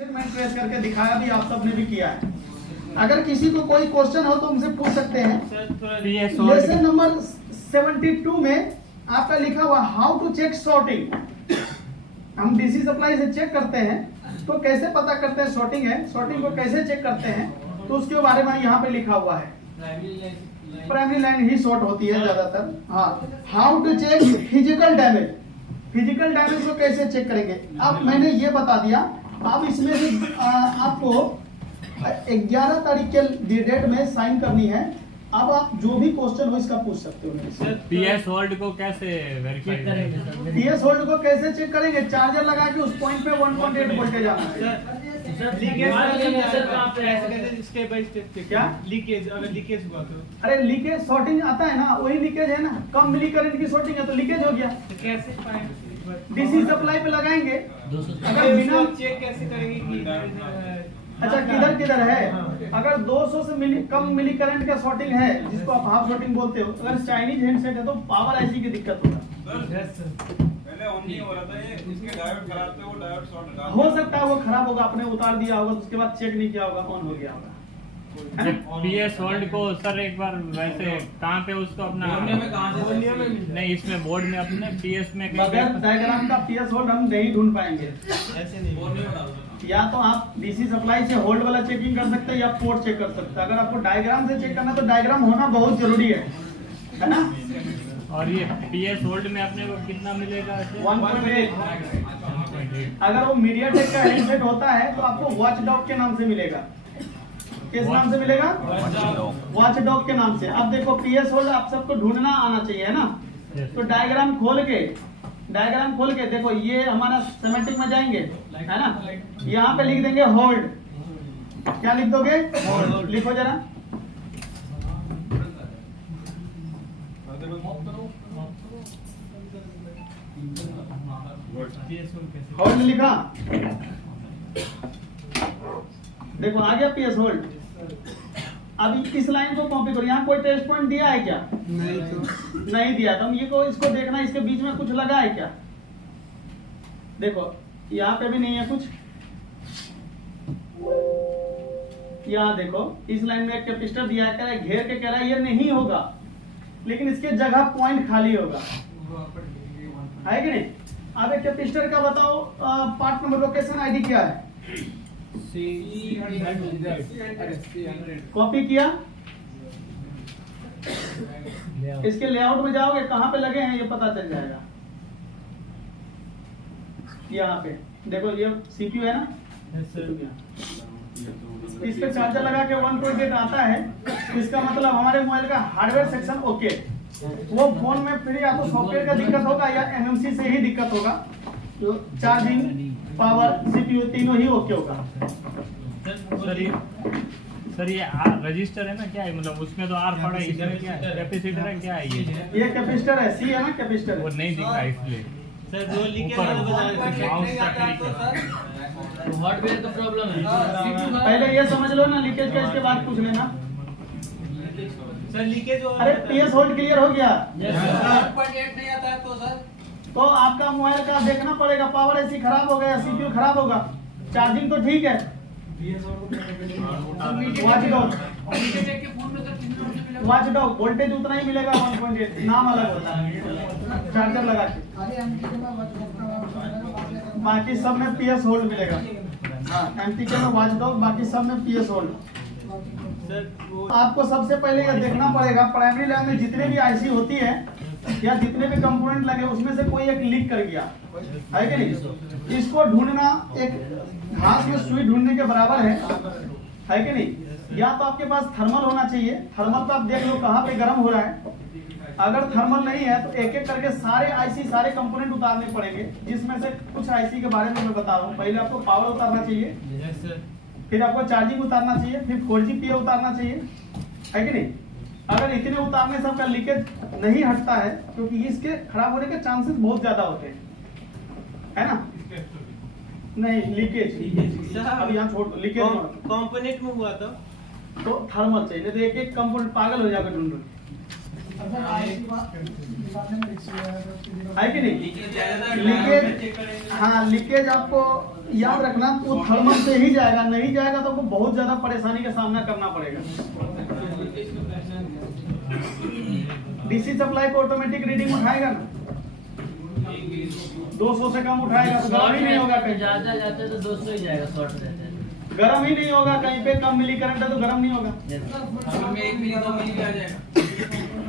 मैं ट्रेस करके दिखाया भी, आप सबने भी किया है। अगर किसी को कोई क्वेश्चन हो तो हमसे पूछ सकते हैं। लेसन नंबर 72 में आपका लिखा हुआ हाउ टू चेक सॉर्टिंग। हम डीसी सप्लाई से चेक करते हैं तो कैसे पता करते हैं सॉर्टिंग है, सॉर्टिंग को कैसे चेक करते हैं, तो उसके बारे में यहाँ पे लिखा हुआ है। प्राइमरी लाइन ही शॉर्ट होती है ज्यादातर। हाँ, how to check physical damage. Physical damage को कैसे चेक करेंगे, अब मैंने ये बता दिया। अब इसमें से आपको 11 तारीख के डेट में साइन करनी है। अब आप जो भी क्वेश्चन हो इसका पूछ सकते हो मेरे से। पीएस होल्ड को कैसे वेरीफाई करेंगे? पीएस होल्ड को कैसे चेक करेंगे? चार्जर लगा के उस पॉइंट पे 1.8 वोल्टेज आना है। क्या लीकेज, अगर लीकेज हुआ तो? अरे लीकेज सॉर्टिंग आता है ना, वही लीकेज है ना। कम मिली करंट की सॉर्टिंग है तो लीकेज हो गया। तो कैसे पाएंगे? डीसी सप्लाई पे लगाएंगे। अगर बिना चेक कैसे करेंगे कि अच्छा किधर किधर है? अगर 200 से कम मिली करंट का शॉर्टिंग है, जिसको आप हाफ शॉर्टिंग बोलते हो, अगर चाइनीज हैंडसेट है तो पावर आईसी की दिक्कत होगा। पहले ऑन नहीं हो रहा था ये, इसके डायोड खराब थे, वो डायोड शॉर्ट लगा। हो सकता है वो खराब होगा, आपने उतार दिया होगा तो उसके बाद चेक नहीं किया होगा, ऑन हो गया होगा। पीएस होल्ड को सर एक बार वैसे कहाँ पे उसको अपना नहीं, इसमें बोर्ड में अपने पीएस में बगैर डायग्राम का पीएस होल्ड हम नहीं ढूंढ पाएंगे। ऐसे नहीं। या तो आप डीसी सप्लाई से होल्ड वाला चेकिंग कर सकते हैं या पोर्ट चेक कर सकते हैं। अगर आपको डायग्राम से चेक करना तो डायग्राम होना बहुत जरूरी है ना। और ये पीएस होल्ड में अपने को कितना मिलेगा? 1.8। अगर वो मीडियाटेक का हैंडसेट होता है तो आपको वॉच डॉग के नाम से मिलेगा। किस नाम से मिलेगा? वॉच डॉग के नाम से। अब देखो पीएस होल्ड आप सबको ढूंढना आना चाहिए, है ना। तो डायग्राम खोल के देखो, ये हमारा सेमेटिक में जाएंगे, है ना। यहाँ पे लिख देंगे होल्ड। क्या लिख दोगे? होल्ड। लिखो जरा। होल्ड लिखा, देखो आ गया पीएस होल्ड। अब इस लाइन को कॉपी करो। यहाँ कोई टेस्ट पॉइंट दिया है क्या? नहीं दिया। तो हम ये को इसको देखना, इसके बीच में कुछ लगा है क्या? देखो यहाँ पे भी नहीं है कुछ। यहाँ देखो इस लाइन में एक कैपेसिटर दिया है, कह रहा है घेर के, कह रहा है ये नहीं होगा, लेकिन इसके जगह पॉइंट खाली होगा, है कि नहीं। अब एक कैपेसिटर का बताओ पार्ट नंबर, लोकेशन आईडी क्या है? कॉपी किया। इसके लेआउट में जाओगे, कहाँ पे लगे हैं ये पता चल जाएगा। यहाँ पे देखो, ये सीपीयू है ना, इस पे चार्जर लगा के 1.8 आता है। इसका मतलब हमारे मोबाइल का हार्डवेयर सेक्शन ओके। वो फोन में फिर आपको सॉफ्टवेयर का दिक्कत होगा या एमएमसी से ही दिक्कत होगा। तो चार्जिंग, पावर, सीपीयू तीनों ही ओके होगा। सर ये रजिस्टर है ना, क्या है मतलब उसमें तो आर पड़ा है, इसमें क्या है? कैपेसिटर है, क्या है ये कैपेसिटर है, सी है ना कैपेसिटर। वो नहीं दिख रहा इसलिए सर जो लीकेज हार्डवेयर का प्रॉब्लम है। पहले ये समझ लो ना लीकेज का, इसके बाद पूछ लेना। सर लीकेज हो, अरे पीएस होल्ड क्लियर हो गया। 1.8 नहीं आता है तो सर, तो आपका मोबाइल का देखना पड़ेगा, पावर ऐसी खराब हो गया, सीपीयू खराब होगा, चार्जिंग तो ठीक है। वॉच डॉग वोल्टेज उतना ही मिलेगा 1.8, नाम अलग होता है चार्जर लगा के। बाकी सब में पीएस होल्ड मिलेगा। एमटीके में वॉच डॉग, बाकी सब में पीएस होल्ड। आपको सबसे पहले ये देखना पड़ेगा प्राइमरी लाइन में जितने भी आईसी होती है या जितने भी कंपोनेंट लगे, उसमें से कोई एक लीक कर गया है कि नहीं। इसको ढूंढना एक घास में सुई ढूंढने के बराबर है कि नहीं। या तो आपके पास थर्मल होना चाहिए। थर्मल तो आप देख लो कहाँ पे गर्म हो रहा है। अगर थर्मल नहीं है तो एक एक करके सारे आईसी, सारे कंपोनेंट उतारने पड़ेंगे, जिसमें से कुछ आईसी के बारे में मैं बता रहा हूँ। पहले आपको पावर उतारना चाहिए, फिर आपको चार्जिंग उतारना चाहिए, फिर 4G उतारना चाहिए, है कि नहीं। अगर इतने उतारने से आपका लीकेज नहीं हटता है, क्योंकि इसके खराब होने के चांसेस बहुत ज्यादा होते हैं, है ना। नहीं लीकेज अब यहाँ छोड़ दो। लीकेज कंपोनेंट में हुआ तो थर्मल चाहिए, नहीं तो एक एक कंपोनेंट पागल हो जाएगा ढूंढ ढूंढ, है कि नहीं। लीकेज, हाँ लीकेज आपको याद रखना, वो थर्मल से ही जाएगा, नहीं जाएगा तो आपको बहुत ज्यादा परेशानी का सामना करना पड़ेगा। डीसी सप्लाई को ऑटोमेटिक रीडिंग उठाएगा ना, 200 से कम उठाएगा तो गर्म ही नहीं होगा कहीं, ज्यादा जाते तो 200 ही जाएगा, शॉर्ट रहता है। गर्म ही नहीं होगा कहीं पे, कम मिली करंट है तो गर्म नहीं होगा। में 1 मिली 2 मिली आ जाएगा।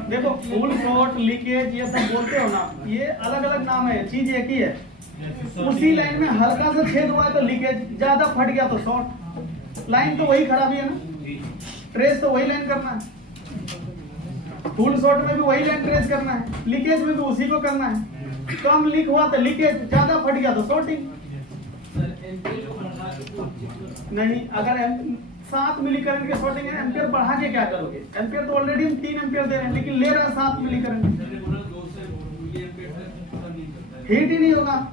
देखो फुल शॉर्ट, लीकेज ये सब बोलते हो ना, ये अलग अलग नाम है, चीज एक ही है। उसी लाइन में हल्का सा छेद हुआ है तो लीकेज, ज्यादा फट गया तो शॉर्ट। लाइन तो वही खराबी है ना, ट्रेस तो वही लाइन करना है। फुल शॉर्ट में भी वही लाइन ट्रेस करना है, लीकेज में भी उसी को करना है। कम लीक हुआ तो लीकेज, ज्यादा फट गया तो शॉर्टिंग। नहीं, अगर 7 मिली करंट के शॉर्टिंग है, एम्पियर बढ़ा के क्या करोगे? एम्पियर तो ऑलरेडी हम 3 एम्पियर दे रहे हैं, लेकिन ले रहे हैं 7 मिली करंट, हीट ही नहीं होगा।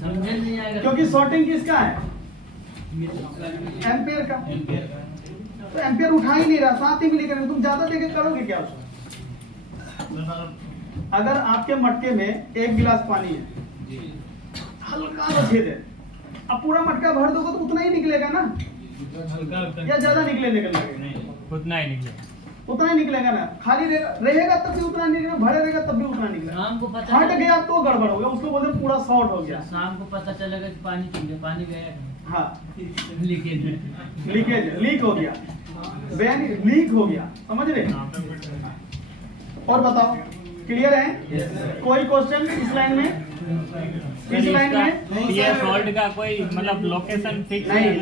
समझे नहीं आएगा, क्योंकि शॉर्टिंग किसका है? एम्पियर का। तो एम्पियर उठा ही नहीं रहा, 7 ही मिली करंट, तुम ज्यादा देके करोगे क्या उसको? अगर आपके मटके में 1 गिलास पानी है, हल्का सा छेद है, अब पूरा मटका भर दोगे तो उतना ही निकलेगा ना, या ज्यादा लगेगा? उतना ही निकलेगा, उतना ही निकलेगा ना। खाली रहेगा तब भी उतना निकलेगा, भरे रहेगा तब भी उतना निकलेगा। शाम को पता हट गया तो गड़बड़ हो गया, उसको बोलते हैं पूरा शॉर्ट हो गया। शाम को पता चलेगा कि पानी पी गया, पानी गया हाँ, लीकेज लीकेज, लीक हो गया, बैन लीक हो गया, समझ रहे? और बताओ, क्लियर है? कोई क्वेश्चन इस लाइन में? इस लाइन में पीएस होल्ड का कोई मतलब लोकेशन फिक्स नहीं।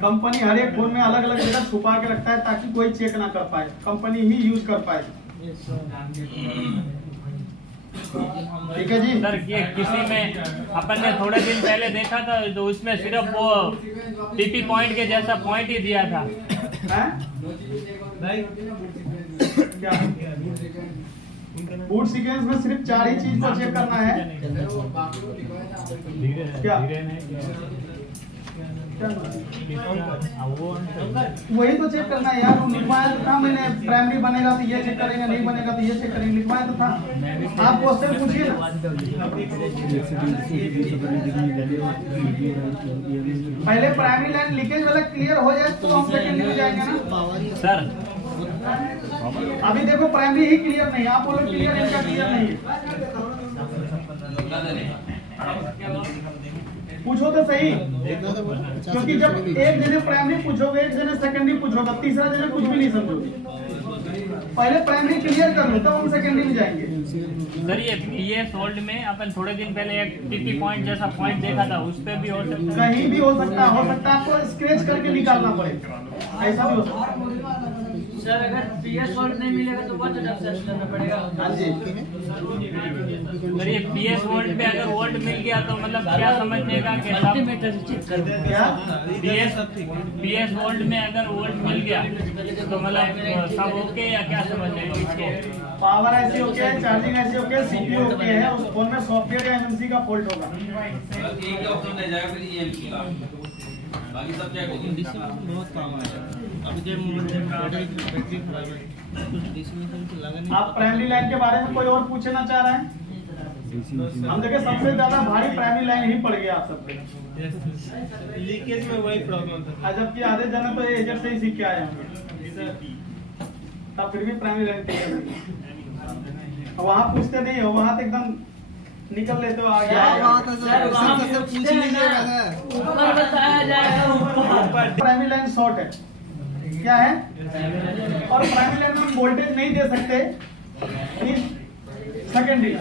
कंपनी हर एक फोन में अलग अलग जगह छुपा के रखता है ताकि कोई चेक ना कर पाए, कंपनी ही यूज कर पाए। ठीक है जी। सर, ये किसी में अपन ने थोड़े दिन पहले देखा था तो उसमें सिर्फ वो टीपी पॉइंट के जैसा पॉइंट ही दिया था। हैं? क्या बूट सीक्वेंस में सिर्फ 4 ही चीज को चेक करना है। क्या वही तो चेक करना है यार, लिखवाया तो था मैंने, प्राइमरी बनेगा तो ये चेक करेंगे, नहीं बनेगा तो ये चेक करेंगे, लिखवाया तो था। आप क्वेश्चन पूछिए ना, पहले प्राइमरी लाइन लीकेज वाला क्लियर हो जाए तो हम सेकेंडरी में जाएंगे ना सर। अभी देखो प्राइमरी ही क्लियर नहीं, आप बोलो क्लियर, इनका क्लियर नहीं है। पूछो तो सही, क्योंकि जब एक जने प्राइमरी पूछोगे, एक जने सेकेंडरी पूछोगे, तीसरा जने कुछ भी नहीं समझोगे। पहले प्राइमरी क्लियर कर लो तब हम सेकेंडरी में जाएंगे। सर, ये सोल्ड में अपन थोड़े दिन पहले एक टीपी पॉइंट जैसा पॉइंट देखा था, उस पे भी हो सकता है? कहीं भी हो सकता है, आपको स्क्रैच करके निकालना पड़ेगा, ऐसा भी हो सकता है। सर, अगर पीएस वोल्ट नहीं मिलेगा तो बहुत ज्यादा सर्च करना पड़ेगा। हाँ जी। सर, ये पीएस वोल्ट पे अगर वोल्ट मिल गया तो मतलब क्या समझने का कि मल्टीमीटर से चेक करो क्या पीएस वोल्ट में अगर वोल्ट मिल गया तो मतलब सब ओके या क्या समझने का इसको? पावर ऐसी ओके है, चार्जिंग ऐसी ओके है, सीपीयू ओके है, उस फोन में सॉफ्टवेयर या एमएनसी का फॉल्ट होगा। एक ही ऑप्शन रह जाएगा फिर ईएमसी का, बाकी सब चेक होगा। बहुत काम आएगा। अब जब बैटरी खराब है कुछ डिसमिशन तो लगा नहीं। आप प्राइमरी लाइन के बारे में कोई और पूछना चाह रहे हैं? हम देखे सबसे ज्यादा भारी प्राइमरी लाइन ही पड़ गया आप सब पे। लीकेज में वही प्रॉब्लम था। जबकि आधे जने तो एजेंट से ही सीख के आए होंगे, तब फिर भी प्राइमरी लाइन क्लियर नहीं। वहाँ पूछते नहीं हो, वहाँ तो एकदम निकल लेते हो आगे। सर, वहाँ पे पूछ लीजिएगा, ऊपर बताया जाएगा। प्राइमरी लाइन शॉर्ट है, क्या है? और प्राइमरी लाइन में वोल्टेज नहीं दे सकते। सेकेंडरी,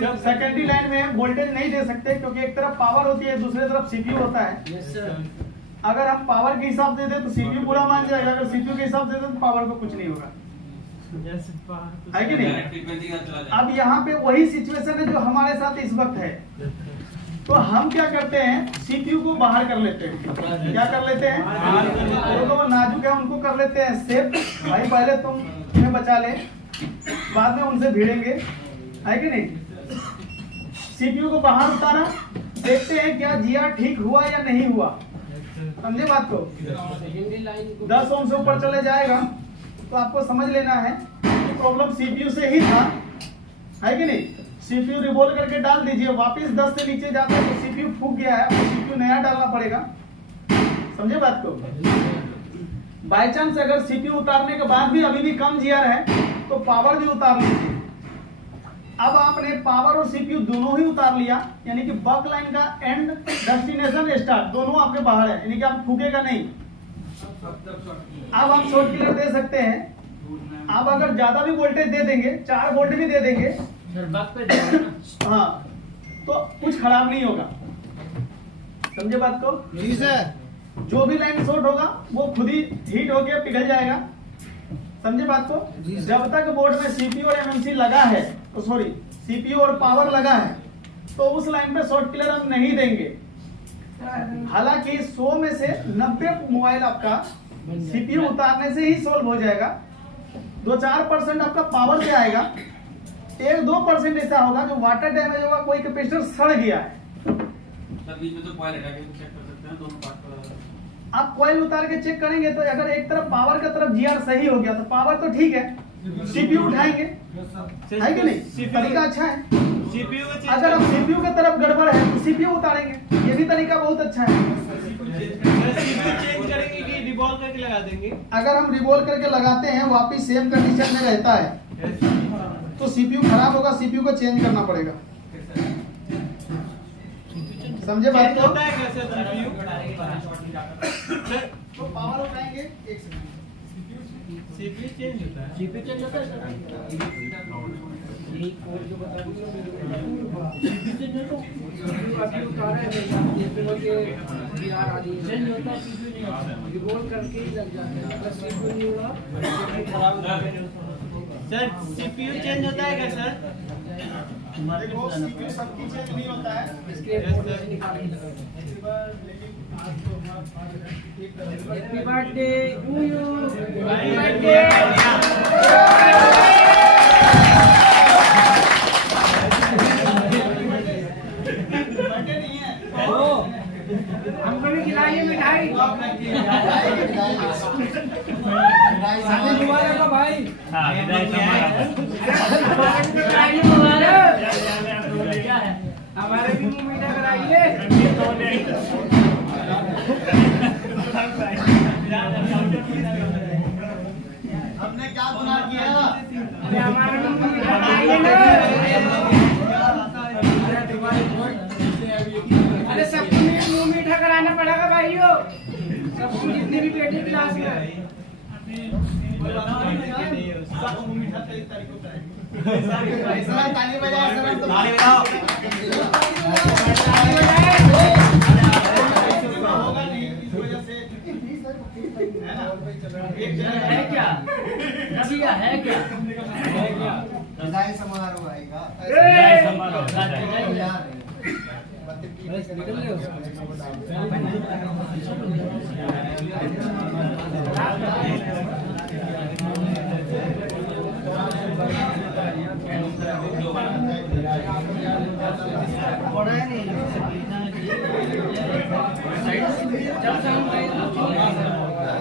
जब सेकेंडरी लाइन में वोल्टेज नहीं दे सकते क्योंकि एक तरफ पावर होती है, दूसरी तरफ सीपीयू होता है। अगर हम पावर के हिसाब से दे तो सीपीयू पूरा मान जाएगा, अगर सीपीयू के हिसाब से दे तो पावर को कुछ नहीं होगा, है कि नहीं? अब यहाँ पे वही सिचुएशन है जो हमारे साथ इस वक्त है। तो हम क्या करते हैं, सीपीयू को बाहर कर लेते हैं। क्या कर लेते हैं? जो नाजुक है उनको कर लेते हैं सेफ। भाई पहले तुम तुम्हें बचा ले, बाद में उनसे भिड़ेंगे, है कि नहीं? सीपीयू को बाहर उतारा, देखते हैं क्या जीआर ठीक हुआ या नहीं हुआ। समझे बात को? 10 ओम से ऊपर चले जाएगा तो आपको समझ लेना है कि प्रॉब्लम सीपीयू से ही था, है कि नहीं? सीपीयू रिवॉल्व करके डाल दीजिए, वापस 10 से नीचे जाता है तो सीपीयू फूक गया है, सीपीयू सीपीयू नया डालना पड़ेगा। समझे बात को? बाई चांस अगर सीपीयू उतारने के बाद भी अभी भी कम जीआर है तो पावर भी उतार लीजिए। अब आपने पावर और सीपीयू दोनों ही उतार लिया, यानी कि बक लाइन का एंड डेस्टिनेशन स्टार्ट दोनों आपके बाहर है, यानी कि आप फूकेगा नहीं। अब आप शॉर्ट क्लियर दे सकते हैं। आप अगर ज्यादा भी वोल्टेज दे देंगे, 4 वोल्ट भी दे देंगे, हाँ, तो कुछ खराब नहीं होगा। समझे बात को? जी सर। जो भी लाइन शॉर्ट होगा वो खुद ही हीट होके पिघल जाएगा। समझे बात को? जब तक बोर्ड में सीपीयू और एमएमसी लगा है, तो सॉरी सीपीयू और पावर लगा है, तो उस लाइन पे शॉर्ट क्लियर हम नहीं देंगे। हालांकि 100 में से 90 मोबाइल आपका सीपीयू उतारने से ही सोल्व हो जाएगा। 2-4% आपका पावर से आएगा, 1-2% ऐसा होगा जो वाटर डैमेज होगा, कोई कैपेसिटर सड़ गया है। बीच में तो कॉइल हटा के चेक कर सकते हैं दोनों पार्ट का। आप कॉइल उतार के चेक करेंगे तो अगर एक तरफ पावर का तरफ जीआर सही हो गया तो पावर तो ठीक है, सीपीयू उठाएंगे, है कि नहीं? तरीका अच्छा है। सीपीयू अगर अब सीपीयू की तरफ गड़बड़ है तो सीपीयू उतारेंगे, ये भी तरीका बहुत अच्छा है। सीपीयू चेंज करेंगे कि रिवॉल्व करके लगा देंगे? अगर हम रिवॉल्व करके लगाते हैं वापिस सेम कंडीशन में रहता है तो सीपीयू खराब होगा, सीपीयू को चेंज करना पड़ेगा। समझे बात को? होता है कैसे सीपीयू? तो पावर उठाएंगे, एक सेकंड। सीपीयू चेंज होता है? सीपीयू चेंज होता है सर। यही कोड जो बता दिया अभी उतारा है सीपीयू के जीआर आ रही है, चेंज होता है, सीपीयू नहीं होता, रिवॉल्व करके ही लग जाता है। अगर सीपीयू नहीं हुआ तो खराब हो जाएगा। सर सीपीयू चेंज होता है क्या सर? देखो सीपीयू सबकी चेंज नहीं होता है। इसके बोर्ड से निकाल के happy birthday to you, happy birthday. Birthday नहीं है, हमको भी खिलाइए मिठाई। शादी मुबारक हो भाई। हाँ, विदाई समारोह। मिठाई मुबारक। क्या है? हमारे भी मुंह मीठा कराइए। हमने क्या गुनाह किया? अरे हमारे भी मुंह मीठा कराइए ना। अरे सबको मुंह मीठा कराना पड़ेगा भाइयों, सबको जितनी भी बेटी क्लास में। ताली बजाए सर, ताली होगा नहीं, इस वजह से है ना। एक है क्या? रसिया है क्या? विदाई समारोह आएगा। विदाई समारोह, विदाई।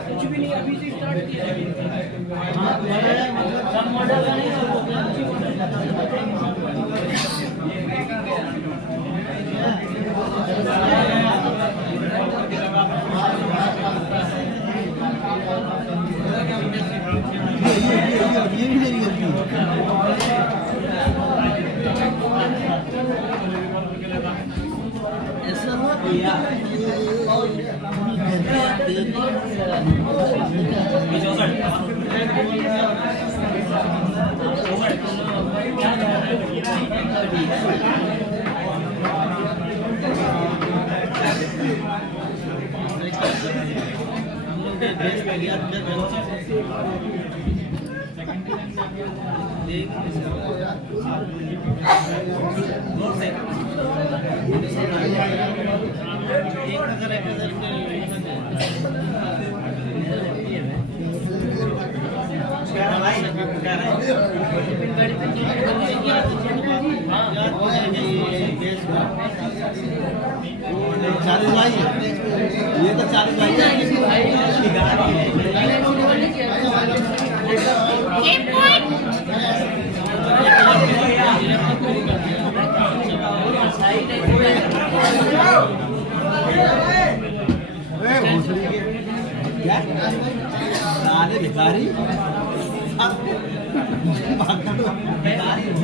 कुछ भी नहीं, अभी से स्टार्ट किया सब मॉडल का चालू भाई, ये तो चालू भाई भाई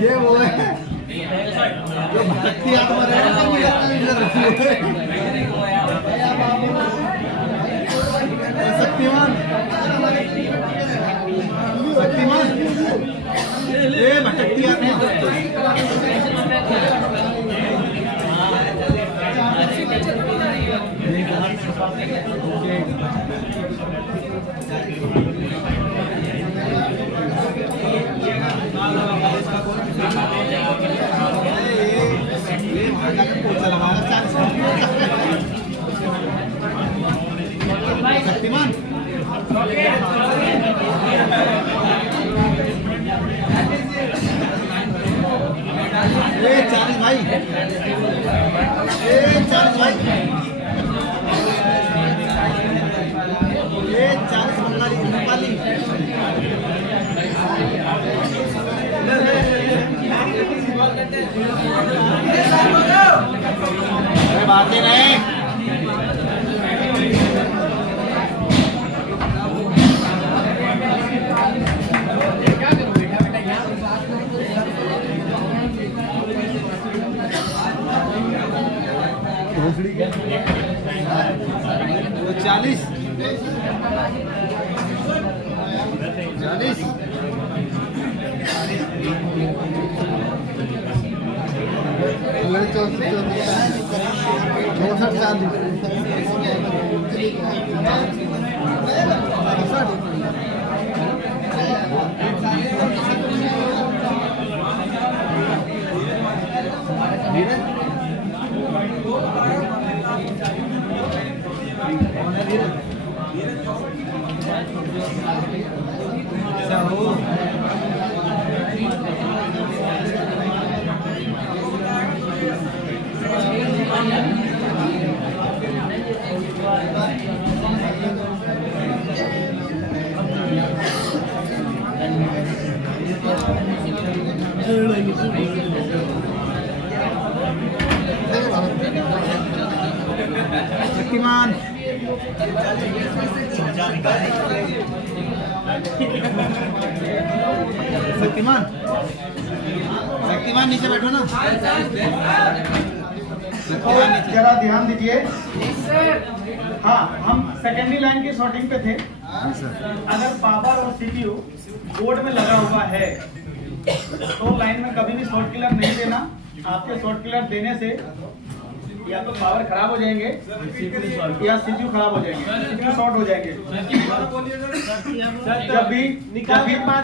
ये वो है जो भक्ति आत्मा शक्तिमान शक्तिमान ये भक्ति शक्तिमान ये 40 भाई ये 40 भाई ये 40 बंगाली नेपाली बात ही नहीं वो 40 शक्तिमान शक्तिमान शक्तिमान नीचे बैठो ना जरा ध्यान दीजिए हाँ हम सेकेंडरी लाइन की शॉर्टिंग पे थे अगर पावर और सीपीयू बोर्ड में लगा हुआ है तो लाइन में कभी भी शॉर्ट किलर नहीं देना आपके शॉर्ट किलर देने से या तो पावर खराब हो जाएंगे या सीपीयू खराब हो जाएंगे, सीपीयू शॉर्ट हो जाएंगे। जब भी